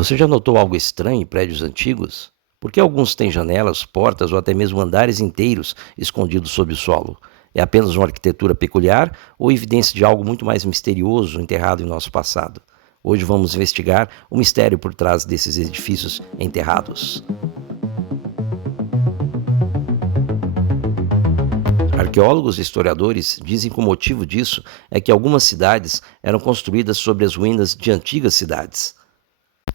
Você já notou algo estranho em prédios antigos? Por que alguns têm janelas, portas ou até mesmo andares inteiros escondidos sob o solo? É apenas uma arquitetura peculiar ou evidência de algo muito mais misterioso enterrado em nosso passado? Hoje vamos investigar o mistério por trás desses edifícios enterrados. Arqueólogos e historiadores dizem que o motivo disso é que algumas cidades eram construídas sobre as ruínas de antigas cidades.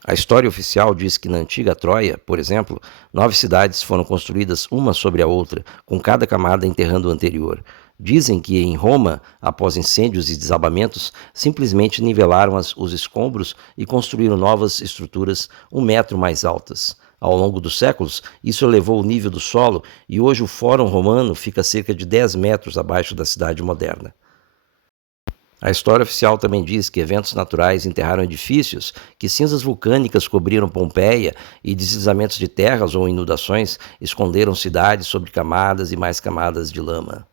A história oficial diz que na antiga Troia, por exemplo, 9 cidades foram construídas uma sobre a outra, com cada camada enterrando o anterior. Dizem que em Roma, após incêndios e desabamentos, simplesmente nivelaram os escombros e construíram novas estruturas 1 metro mais altas. Ao longo dos séculos, isso elevou o nível do solo e hoje o Fórum Romano fica a cerca de 10 metros abaixo da cidade moderna. A história oficial também diz que eventos naturais enterraram edifícios, que cinzas vulcânicas cobriram Pompeia e deslizamentos de terras ou inundações esconderam cidades sob camadas e mais camadas de lama.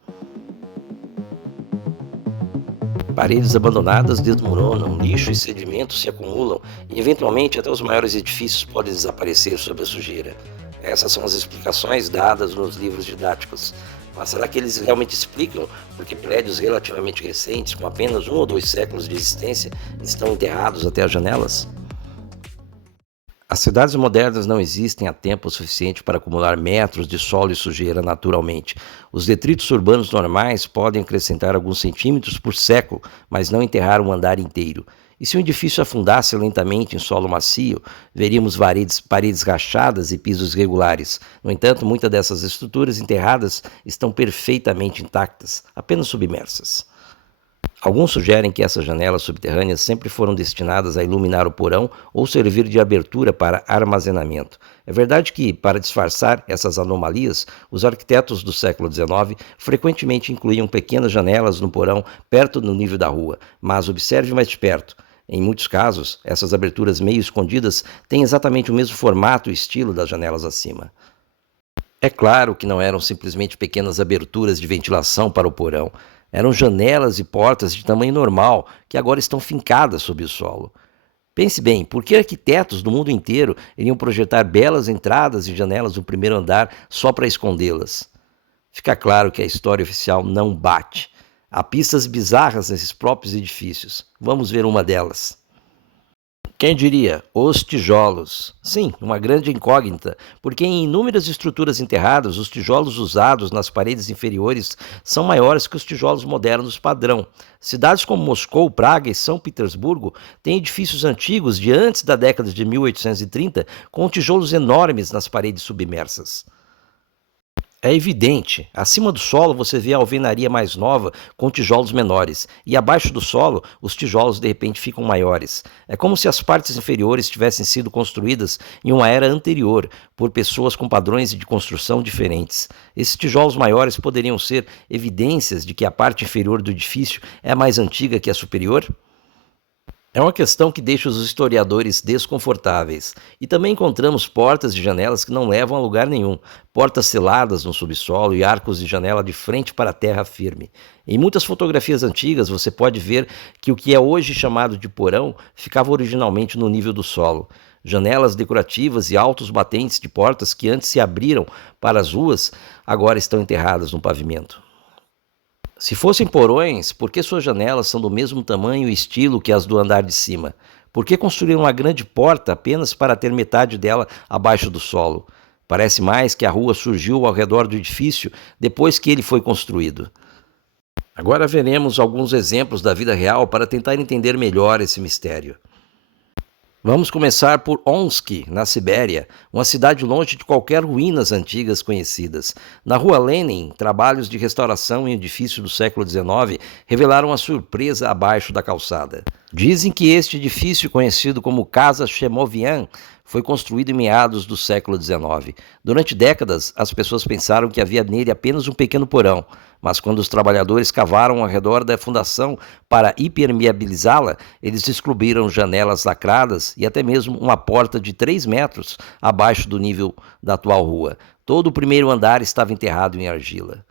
Paredes abandonadas desmoronam, lixo e sedimentos se acumulam e, eventualmente, até os maiores edifícios podem desaparecer sob a sujeira. Essas são as explicações dadas nos livros didáticos. Mas será que eles realmente explicam porque prédios relativamente recentes, com apenas 1 ou 2 séculos de existência, estão enterrados até as janelas? As cidades modernas não existem há tempo suficiente para acumular metros de solo e sujeira naturalmente. Os detritos urbanos normais podem acrescentar alguns centímetros por século, mas não enterrar um andar inteiro. E se o edifício afundasse lentamente em solo macio, veríamos paredes rachadas e pisos irregulares. No entanto, muitas dessas estruturas enterradas estão perfeitamente intactas, apenas submersas. Alguns sugerem que essas janelas subterrâneas sempre foram destinadas a iluminar o porão ou servir de abertura para armazenamento. É verdade que, para disfarçar essas anomalias, os arquitetos do século XIX frequentemente incluíam pequenas janelas no porão perto do nível da rua, mas observe mais de perto. Em muitos casos, essas aberturas meio escondidas têm exatamente o mesmo formato e estilo das janelas acima. É claro que não eram simplesmente pequenas aberturas de ventilação para o porão. Eram janelas e portas de tamanho normal que agora estão fincadas sob o solo. Pense bem, por que arquitetos do mundo inteiro iriam projetar belas entradas e janelas no primeiro andar só para escondê-las? Fica claro que a história oficial não bate. Há pistas bizarras nesses próprios edifícios. Vamos ver uma delas. Quem diria? Os tijolos. Sim, uma grande incógnita, porque em inúmeras estruturas enterradas, os tijolos usados nas paredes inferiores são maiores que os tijolos modernos padrão. Cidades como Moscou, Praga e São Petersburgo têm edifícios antigos de antes da década de 1830 com tijolos enormes nas paredes submersas. É evidente, acima do solo você vê a alvenaria mais nova com tijolos menores, e abaixo do solo os tijolos de repente ficam maiores. É como se as partes inferiores tivessem sido construídas em uma era anterior, por pessoas com padrões de construção diferentes. Esses tijolos maiores poderiam ser evidências de que a parte inferior do edifício é mais antiga que a superior? É uma questão que deixa os historiadores desconfortáveis. E também encontramos portas e janelas que não levam a lugar nenhum, portas seladas no subsolo e arcos de janela de frente para a terra firme. Em muitas fotografias antigas você pode ver que o que é hoje chamado de porão ficava originalmente no nível do solo. Janelas decorativas e altos batentes de portas que antes se abriram para as ruas agora estão enterradas no pavimento. Se fossem porões, por que suas janelas são do mesmo tamanho e estilo que as do andar de cima? Por que construir uma grande porta apenas para ter metade dela abaixo do solo? Parece mais que a rua surgiu ao redor do edifício depois que ele foi construído. Agora veremos alguns exemplos da vida real para tentar entender melhor esse mistério. Vamos começar por Omsk, na Sibéria, uma cidade longe de qualquer ruínas antigas conhecidas. Na rua Lenin, trabalhos de restauração em edifício do século XIX revelaram a surpresa abaixo da calçada. Dizem que este edifício, conhecido como Casa Chemovian, foi construído em meados do século XIX. Durante décadas, as pessoas pensaram que havia nele apenas um pequeno porão, mas quando os trabalhadores cavaram ao redor da fundação para impermeabilizá-la, eles descobriram janelas lacradas e até mesmo uma porta de 3 metros abaixo do nível da atual rua. Todo o primeiro andar estava enterrado em argila.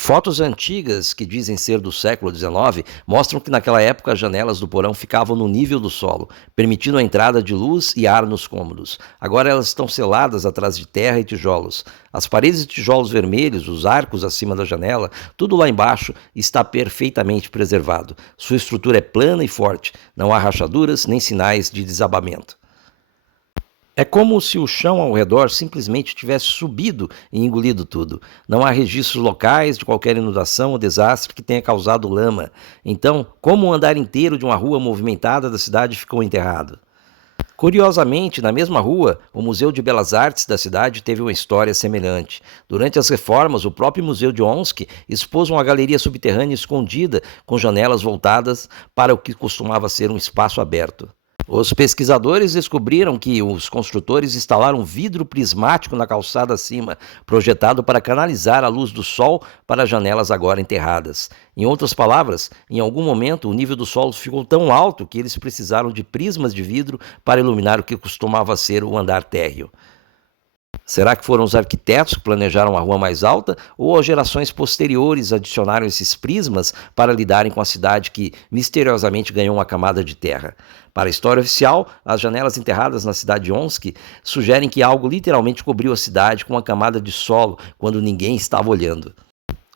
Fotos antigas, que dizem ser do século XIX, mostram que naquela época as janelas do porão ficavam no nível do solo, permitindo a entrada de luz e ar nos cômodos. Agora elas estão seladas atrás de terra e tijolos. As paredes de tijolos vermelhos, os arcos acima da janela, tudo lá embaixo está perfeitamente preservado. Sua estrutura é plana e forte, não há rachaduras nem sinais de desabamento. É como se o chão ao redor simplesmente tivesse subido e engolido tudo. Não há registros locais de qualquer inundação ou desastre que tenha causado lama. Então, como o andar inteiro de uma rua movimentada da cidade ficou enterrado? Curiosamente, na mesma rua, o Museu de Belas Artes da cidade teve uma história semelhante. Durante as reformas, o próprio Museu de Omsk expôs uma galeria subterrânea escondida, com janelas voltadas para o que costumava ser um espaço aberto. Os pesquisadores descobriram que os construtores instalaram vidro prismático na calçada acima, projetado para canalizar a luz do sol para as janelas agora enterradas. Em outras palavras, em algum momento o nível do solo ficou tão alto que eles precisaram de prismas de vidro para iluminar o que costumava ser o andar térreo. Será que foram os arquitetos que planejaram a rua mais alta ou as gerações posteriores adicionaram esses prismas para lidarem com a cidade que misteriosamente ganhou uma camada de terra? Para a história oficial, as janelas enterradas na cidade de Omsk sugerem que algo literalmente cobriu a cidade com uma camada de solo quando ninguém estava olhando.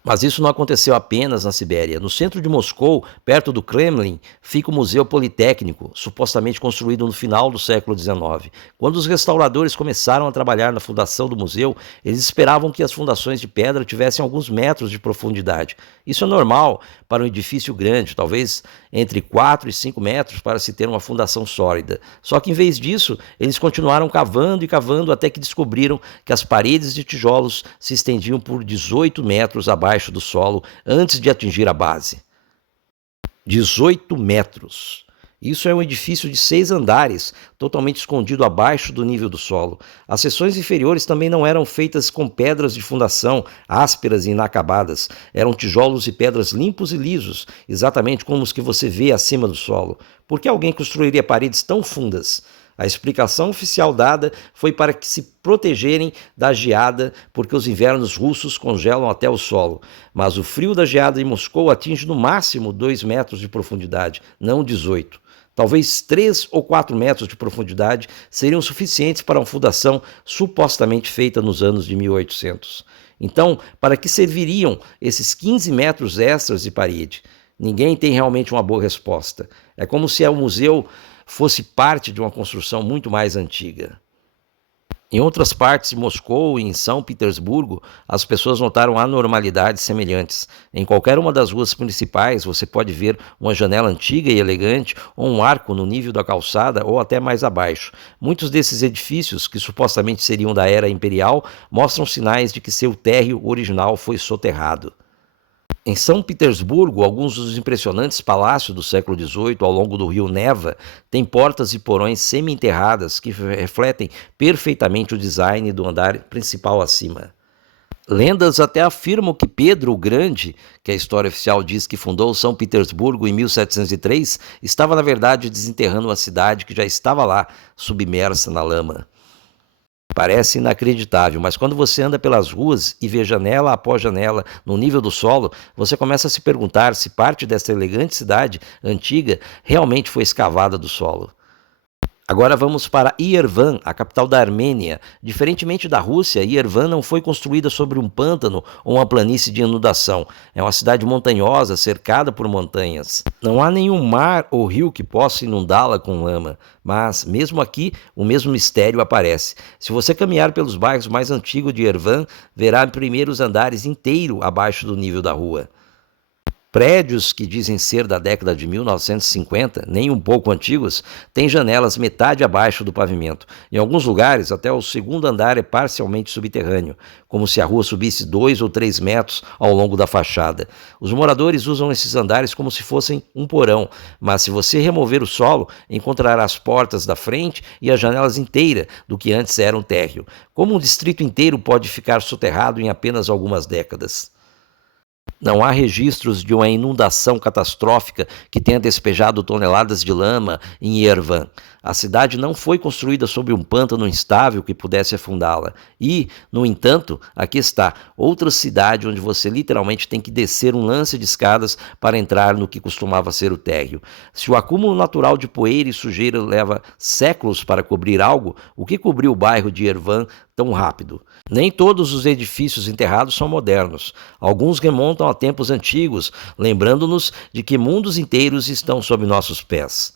Mas isso não aconteceu apenas na Sibéria. No centro de Moscou, perto do Kremlin, fica o Museu Politécnico, supostamente construído no final do século XIX. Quando os restauradores começaram a trabalhar na fundação do museu, eles esperavam que as fundações de pedra tivessem alguns metros de profundidade. Isso é normal para um edifício grande, talvez entre 4 e 5 metros para se ter uma fundação sólida. Só que em vez disso, eles continuaram cavando e cavando até que descobriram que as paredes de tijolos se estendiam por 18 metros abaixo do solo antes de atingir a base. 18 metros. Isso é um edifício de 6 andares, totalmente escondido abaixo do nível do solo. As seções inferiores também não eram feitas com pedras de fundação ásperas e inacabadas. Eram tijolos e pedras limpos e lisos, exatamente como os que você vê acima do solo. Por que alguém construiria paredes tão fundas? A explicação oficial dada foi para que se protegerem da geada, porque os invernos russos congelam até o solo. Mas o frio da geada em Moscou atinge no máximo 2 metros de profundidade, não 18. Talvez 3 ou 4 metros de profundidade seriam suficientes para uma fundação supostamente feita nos anos de 1800. Então, para que serviriam esses 15 metros extras de parede? Ninguém tem realmente uma boa resposta. É como se o museu fosse parte de uma construção muito mais antiga. Em outras partes de Moscou e em São Petersburgo, as pessoas notaram anormalidades semelhantes. Em qualquer uma das ruas principais, você pode ver uma janela antiga e elegante ou um arco no nível da calçada ou até mais abaixo. Muitos desses edifícios, que supostamente seriam da era imperial, mostram sinais de que seu térreo original foi soterrado. Em São Petersburgo, alguns dos impressionantes palácios do século XVIII ao longo do rio Neva têm portas e porões semi-enterradas que refletem perfeitamente o design do andar principal acima. Lendas até afirmam que Pedro o Grande, que a história oficial diz que fundou São Petersburgo em 1703, estava na verdade desenterrando uma cidade que já estava lá, submersa na lama. Parece inacreditável, mas quando você anda pelas ruas e vê janela após janela no nível do solo, você começa a se perguntar se parte dessa elegante cidade antiga realmente foi escavada do solo. Agora vamos para Yerevan, a capital da Armênia. Diferentemente da Rússia, Yerevan não foi construída sobre um pântano ou uma planície de inundação. É uma cidade montanhosa, cercada por montanhas. Não há nenhum mar ou rio que possa inundá-la com lama. Mas, mesmo aqui, o mesmo mistério aparece. Se você caminhar pelos bairros mais antigos de Yerevan, verá primeiros andares inteiro abaixo do nível da rua. Prédios que dizem ser da década de 1950, nem um pouco antigos, têm janelas metade abaixo do pavimento. Em alguns lugares, até o segundo andar é parcialmente subterrâneo, como se a rua subisse 2 ou 3 metros ao longo da fachada. Os moradores usam esses andares como se fossem um porão, mas se você remover o solo, encontrará as portas da frente e as janelas inteiras do que antes era um térreo. Como um distrito inteiro pode ficar soterrado em apenas algumas décadas? Não há registros de uma inundação catastrófica que tenha despejado toneladas de lama em Yerevan. A cidade não foi construída sobre um pântano instável que pudesse afundá-la. E, no entanto, aqui está, outra cidade onde você literalmente tem que descer um lance de escadas para entrar no que costumava ser o térreo. Se o acúmulo natural de poeira e sujeira leva séculos para cobrir algo, o que cobriu o bairro de Yerevan tão rápido? Nem todos os edifícios enterrados são modernos. Alguns remontam a tempos antigos, lembrando-nos de que mundos inteiros estão sob nossos pés.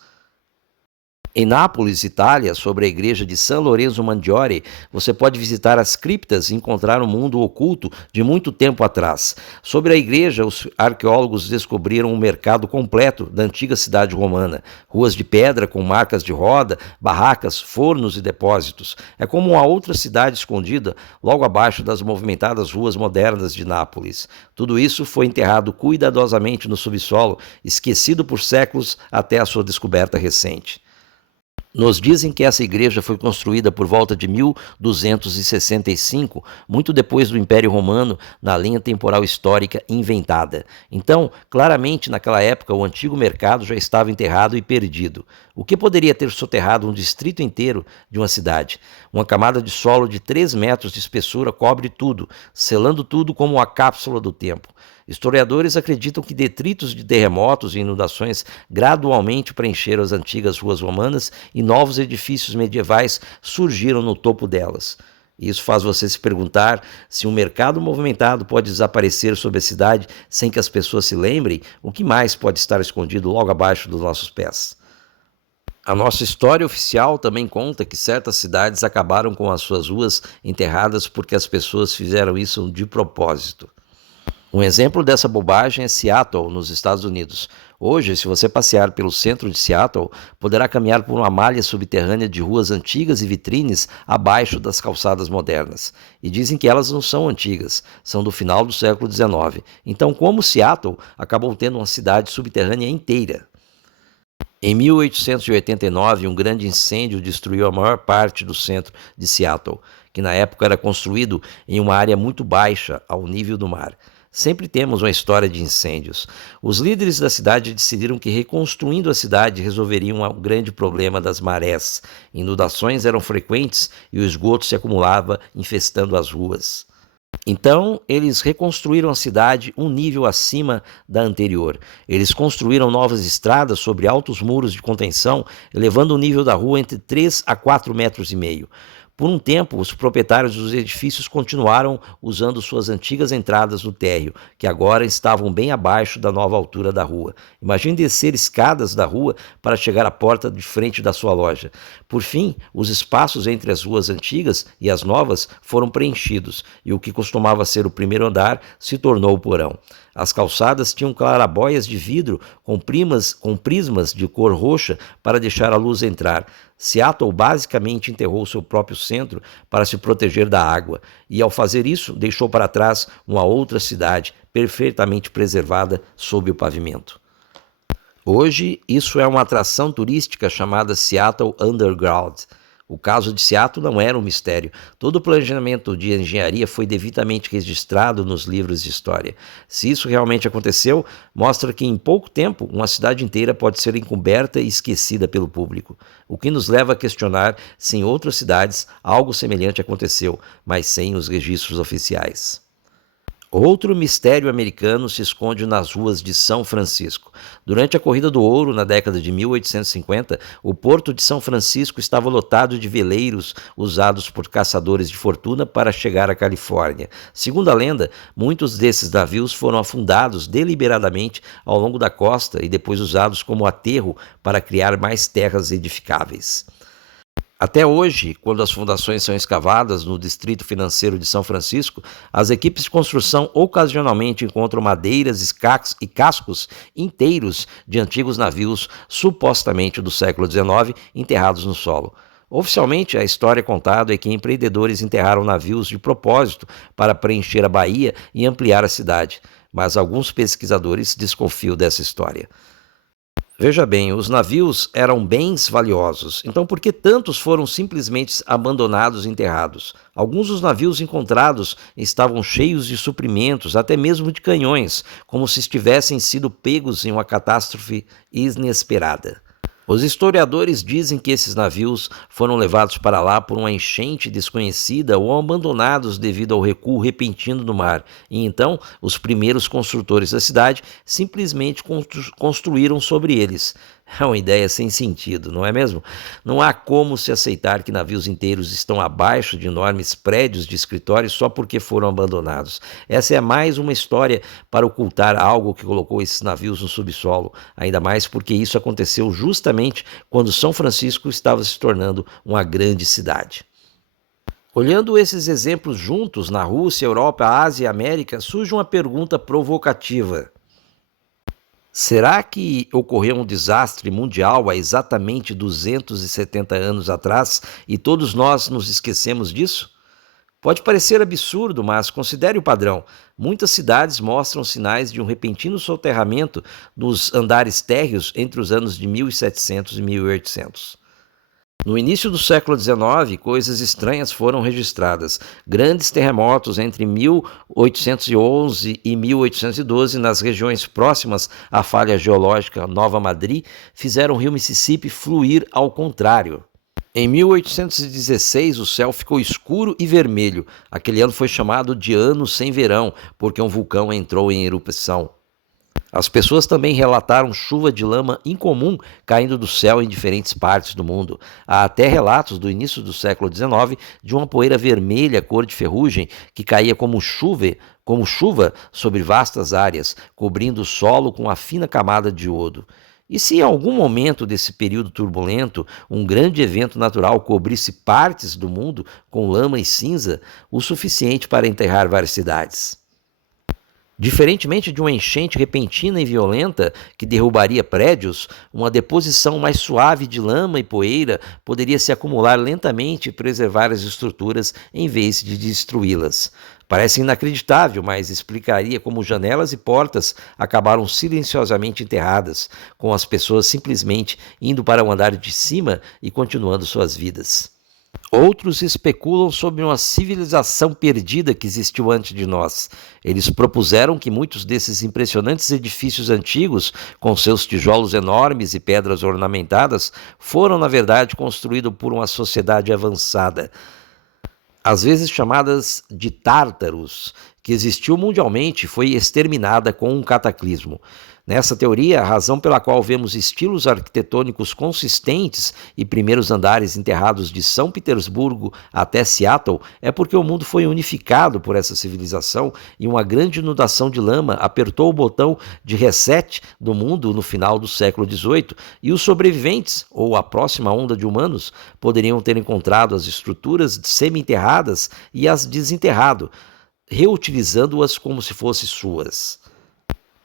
Em Nápoles, Itália, sobre a igreja de San Lorenzo Maggiore, você pode visitar as criptas e encontrar um mundo oculto de muito tempo atrás. Sobre a igreja, os arqueólogos descobriram um mercado completo da antiga cidade romana. Ruas de pedra com marcas de roda, barracas, fornos e depósitos. É como uma outra cidade escondida logo abaixo das movimentadas ruas modernas de Nápoles. Tudo isso foi enterrado cuidadosamente no subsolo, esquecido por séculos até a sua descoberta recente. Nos dizem que essa igreja foi construída por volta de 1265, muito depois do Império Romano, na linha temporal histórica inventada. Então, claramente, naquela época, o antigo mercado já estava enterrado e perdido. O que poderia ter soterrado um distrito inteiro de uma cidade? Uma camada de solo de 3 metros de espessura cobre tudo, selando tudo como uma cápsula do tempo. Historiadores acreditam que detritos de terremotos e inundações gradualmente preencheram as antigas ruas romanas e novos edifícios medievais surgiram no topo delas. Isso faz você se perguntar se um mercado movimentado pode desaparecer sobre a cidade sem que as pessoas se lembrem, o que mais pode estar escondido logo abaixo dos nossos pés. A nossa história oficial também conta que certas cidades acabaram com as suas ruas enterradas porque as pessoas fizeram isso de propósito. Um exemplo dessa bobagem é Seattle, nos Estados Unidos. Hoje, se você passear pelo centro de Seattle, poderá caminhar por uma malha subterrânea de ruas antigas e vitrines abaixo das calçadas modernas. E dizem que elas não são antigas, são do final do século XIX. Então, como Seattle acabou tendo uma cidade subterrânea inteira? Em 1889, um grande incêndio destruiu a maior parte do centro de Seattle, que na época era construído em uma área muito baixa, ao nível do mar. Sempre temos uma história de incêndios. Os líderes da cidade decidiram que reconstruindo a cidade resolveriam o grande problema das marés. Inundações eram frequentes e o esgoto se acumulava, infestando as ruas. Então, eles reconstruíram a cidade um nível acima da anterior. Eles construíram novas estradas sobre altos muros de contenção, elevando o nível da rua entre 3 a 4 metros e meio. Por um tempo, os proprietários dos edifícios continuaram usando suas antigas entradas no térreo, que agora estavam bem abaixo da nova altura da rua. Imagine descer escadas da rua para chegar à porta de frente da sua loja. Por fim, os espaços entre as ruas antigas e as novas foram preenchidos, e o que costumava ser o primeiro andar se tornou o porão. As calçadas tinham clarabóias de vidro com prismas de cor roxa para deixar a luz entrar. Seattle basicamente enterrou seu próprio centro para se proteger da água, e ao fazer isso, deixou para trás uma outra cidade perfeitamente preservada sob o pavimento. Hoje, isso é uma atração turística chamada Seattle Underground. O caso de Seattle não era um mistério. Todo o planejamento de engenharia foi devidamente registrado nos livros de história. Se isso realmente aconteceu, mostra que em pouco tempo uma cidade inteira pode ser encoberta e esquecida pelo público. O que nos leva a questionar se em outras cidades algo semelhante aconteceu, mas sem os registros oficiais. Outro mistério americano se esconde nas ruas de São Francisco. Durante a Corrida do Ouro, na década de 1850, o porto de São Francisco estava lotado de veleiros usados por caçadores de fortuna para chegar à Califórnia. Segundo a lenda, muitos desses navios foram afundados deliberadamente ao longo da costa e depois usados como aterro para criar mais terras edificáveis. Até hoje, quando as fundações são escavadas no Distrito Financeiro de São Francisco, as equipes de construção ocasionalmente encontram madeiras e cascos inteiros de antigos navios, supostamente do século XIX, enterrados no solo. Oficialmente, a história contada é que empreendedores enterraram navios de propósito para preencher a baía e ampliar a cidade, mas alguns pesquisadores desconfiam dessa história. Veja bem, os navios eram bens valiosos, então por que tantos foram simplesmente abandonados e enterrados? Alguns dos navios encontrados estavam cheios de suprimentos, até mesmo de canhões, como se tivessem sido pegos em uma catástrofe inesperada. Os historiadores dizem que esses navios foram levados para lá por uma enchente desconhecida ou abandonados devido ao recuo repentino do mar, e então os primeiros construtores da cidade simplesmente construíram sobre eles. É uma ideia sem sentido, não é mesmo? Não há como se aceitar que navios inteiros estão abaixo de enormes prédios de escritórios só porque foram abandonados. Essa é mais uma história para ocultar algo que colocou esses navios no subsolo, ainda mais porque isso aconteceu justamente quando São Francisco estava se tornando uma grande cidade. Olhando esses exemplos juntos na Rússia, Europa, Ásia e América, surge uma pergunta provocativa. Será que ocorreu um desastre mundial há exatamente 270 anos atrás e todos nós nos esquecemos disso? Pode parecer absurdo, mas considere o padrão. Muitas cidades mostram sinais de um repentino soterramento nos andares térreos entre os anos de 1700 e 1800. No início do século XIX, coisas estranhas foram registradas. Grandes terremotos entre 1811 e 1812 nas regiões próximas à falha geológica Nova Madrid fizeram o rio Mississippi fluir ao contrário. Em 1816, o céu ficou escuro e vermelho. Aquele ano foi chamado de Ano Sem Verão, porque um vulcão entrou em erupção. As pessoas também relataram chuva de lama incomum caindo do céu em diferentes partes do mundo. Há até relatos do início do século XIX de uma poeira vermelha cor de ferrugem que caía como chuva sobre vastas áreas, cobrindo o solo com uma fina camada de iodo. E se em algum momento desse período turbulento um grande evento natural cobrisse partes do mundo com lama e cinza, o suficiente para enterrar várias cidades? Diferentemente de uma enchente repentina e violenta que derrubaria prédios, uma deposição mais suave de lama e poeira poderia se acumular lentamente e preservar as estruturas em vez de destruí-las. Parece inacreditável, mas explicaria como janelas e portas acabaram silenciosamente enterradas, com as pessoas simplesmente indo para o andar de cima e continuando suas vidas. Outros especulam sobre uma civilização perdida que existiu antes de nós. Eles propuseram que muitos desses impressionantes edifícios antigos, com seus tijolos enormes e pedras ornamentadas, foram, na verdade, construídos por uma sociedade avançada, às vezes chamadas de tártaros, que existiu mundialmente e foi exterminada com um cataclismo. Nessa teoria, a razão pela qual vemos estilos arquitetônicos consistentes e primeiros andares enterrados de São Petersburgo até Seattle é porque o mundo foi unificado por essa civilização e uma grande inundação de lama apertou o botão de reset do mundo no final do século XVIII e os sobreviventes, ou a próxima onda de humanos, poderiam ter encontrado as estruturas semi-enterradas e as desenterrado, reutilizando-as como se fossem suas.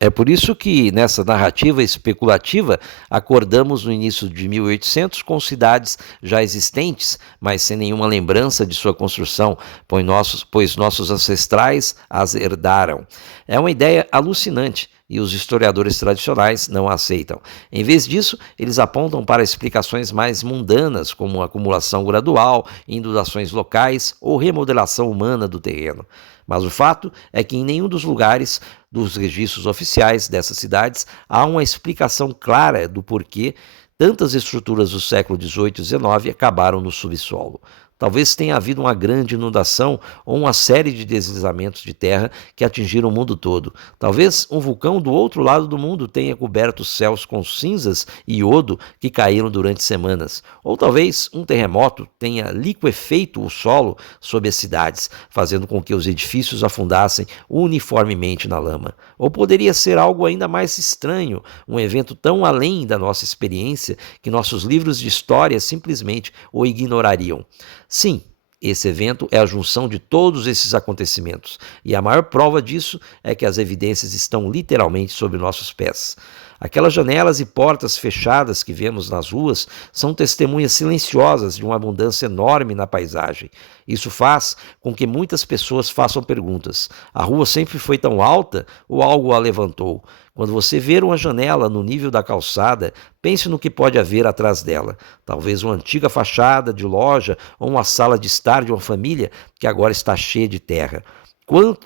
É por isso que, nessa narrativa especulativa, acordamos no início de 1800 com cidades já existentes, mas sem nenhuma lembrança de sua construção, pois nossos ancestrais as herdaram. É uma ideia alucinante e os historiadores tradicionais não a aceitam. Em vez disso, eles apontam para explicações mais mundanas, como acumulação gradual, inundações locais ou remodelação humana do terreno. Mas o fato é que em nenhum dos lugares dos registros oficiais dessas cidades há uma explicação clara do porquê tantas estruturas do século XVIII e XIX acabaram no subsolo. Talvez tenha havido uma grande inundação ou uma série de deslizamentos de terra que atingiram o mundo todo. Talvez um vulcão do outro lado do mundo tenha coberto os céus com cinzas e iodo que caíram durante semanas. Ou talvez um terremoto tenha liquefeito o solo sob as cidades, fazendo com que os edifícios afundassem uniformemente na lama. Ou poderia ser algo ainda mais estranho, um evento tão além da nossa experiência que nossos livros de história simplesmente o ignorariam. Sim, esse evento é a junção de todos esses acontecimentos, e a maior prova disso é que as evidências estão literalmente sob nossos pés. Aquelas janelas e portas fechadas que vemos nas ruas são testemunhas silenciosas de uma abundância enorme na paisagem. Isso faz com que muitas pessoas façam perguntas: a rua sempre foi tão alta ou algo a levantou? Quando você ver uma janela no nível da calçada, pense no que pode haver atrás dela. Talvez uma antiga fachada de loja ou uma sala de estar de uma família que agora está cheia de terra.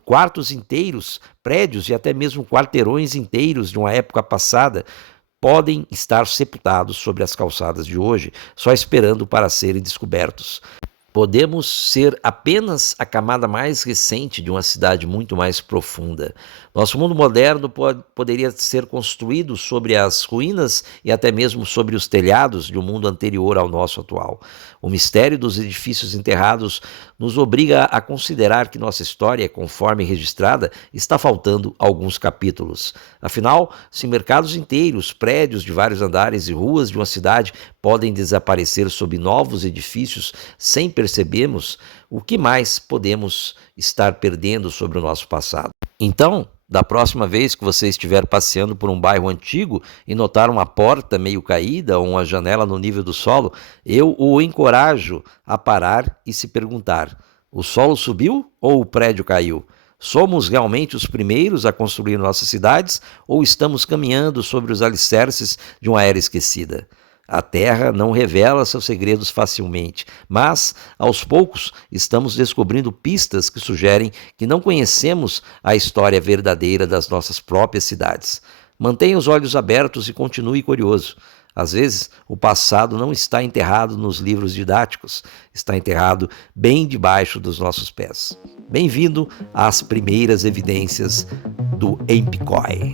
Quartos inteiros, prédios e até mesmo quarteirões inteiros de uma época passada podem estar sepultados sobre as calçadas de hoje, só esperando para serem descobertos. Podemos ser apenas a camada mais recente de uma cidade muito mais profunda. Nosso mundo moderno poderia ser construído sobre as ruínas e até mesmo sobre os telhados de um mundo anterior ao nosso atual. O mistério dos edifícios enterrados nos obriga a considerar que nossa história, conforme registrada, está faltando alguns capítulos. Afinal, se mercados inteiros, prédios de vários andares e ruas de uma cidade podem desaparecer sob novos edifícios sem percebermos, o que mais podemos estar perdendo sobre o nosso passado? Então, da próxima vez que você estiver passeando por um bairro antigo e notar uma porta meio caída ou uma janela no nível do solo, eu o encorajo a parar e se perguntar: o solo subiu ou o prédio caiu? Somos realmente os primeiros a construir nossas cidades ou estamos caminhando sobre os alicerces de uma era esquecida? A Terra não revela seus segredos facilmente, mas, aos poucos, estamos descobrindo pistas que sugerem que não conhecemos a história verdadeira das nossas próprias cidades. Mantenha os olhos abertos e continue curioso. Às vezes, o passado não está enterrado nos livros didáticos, está enterrado bem debaixo dos nossos pés. Bem-vindo às primeiras evidências do Empicói.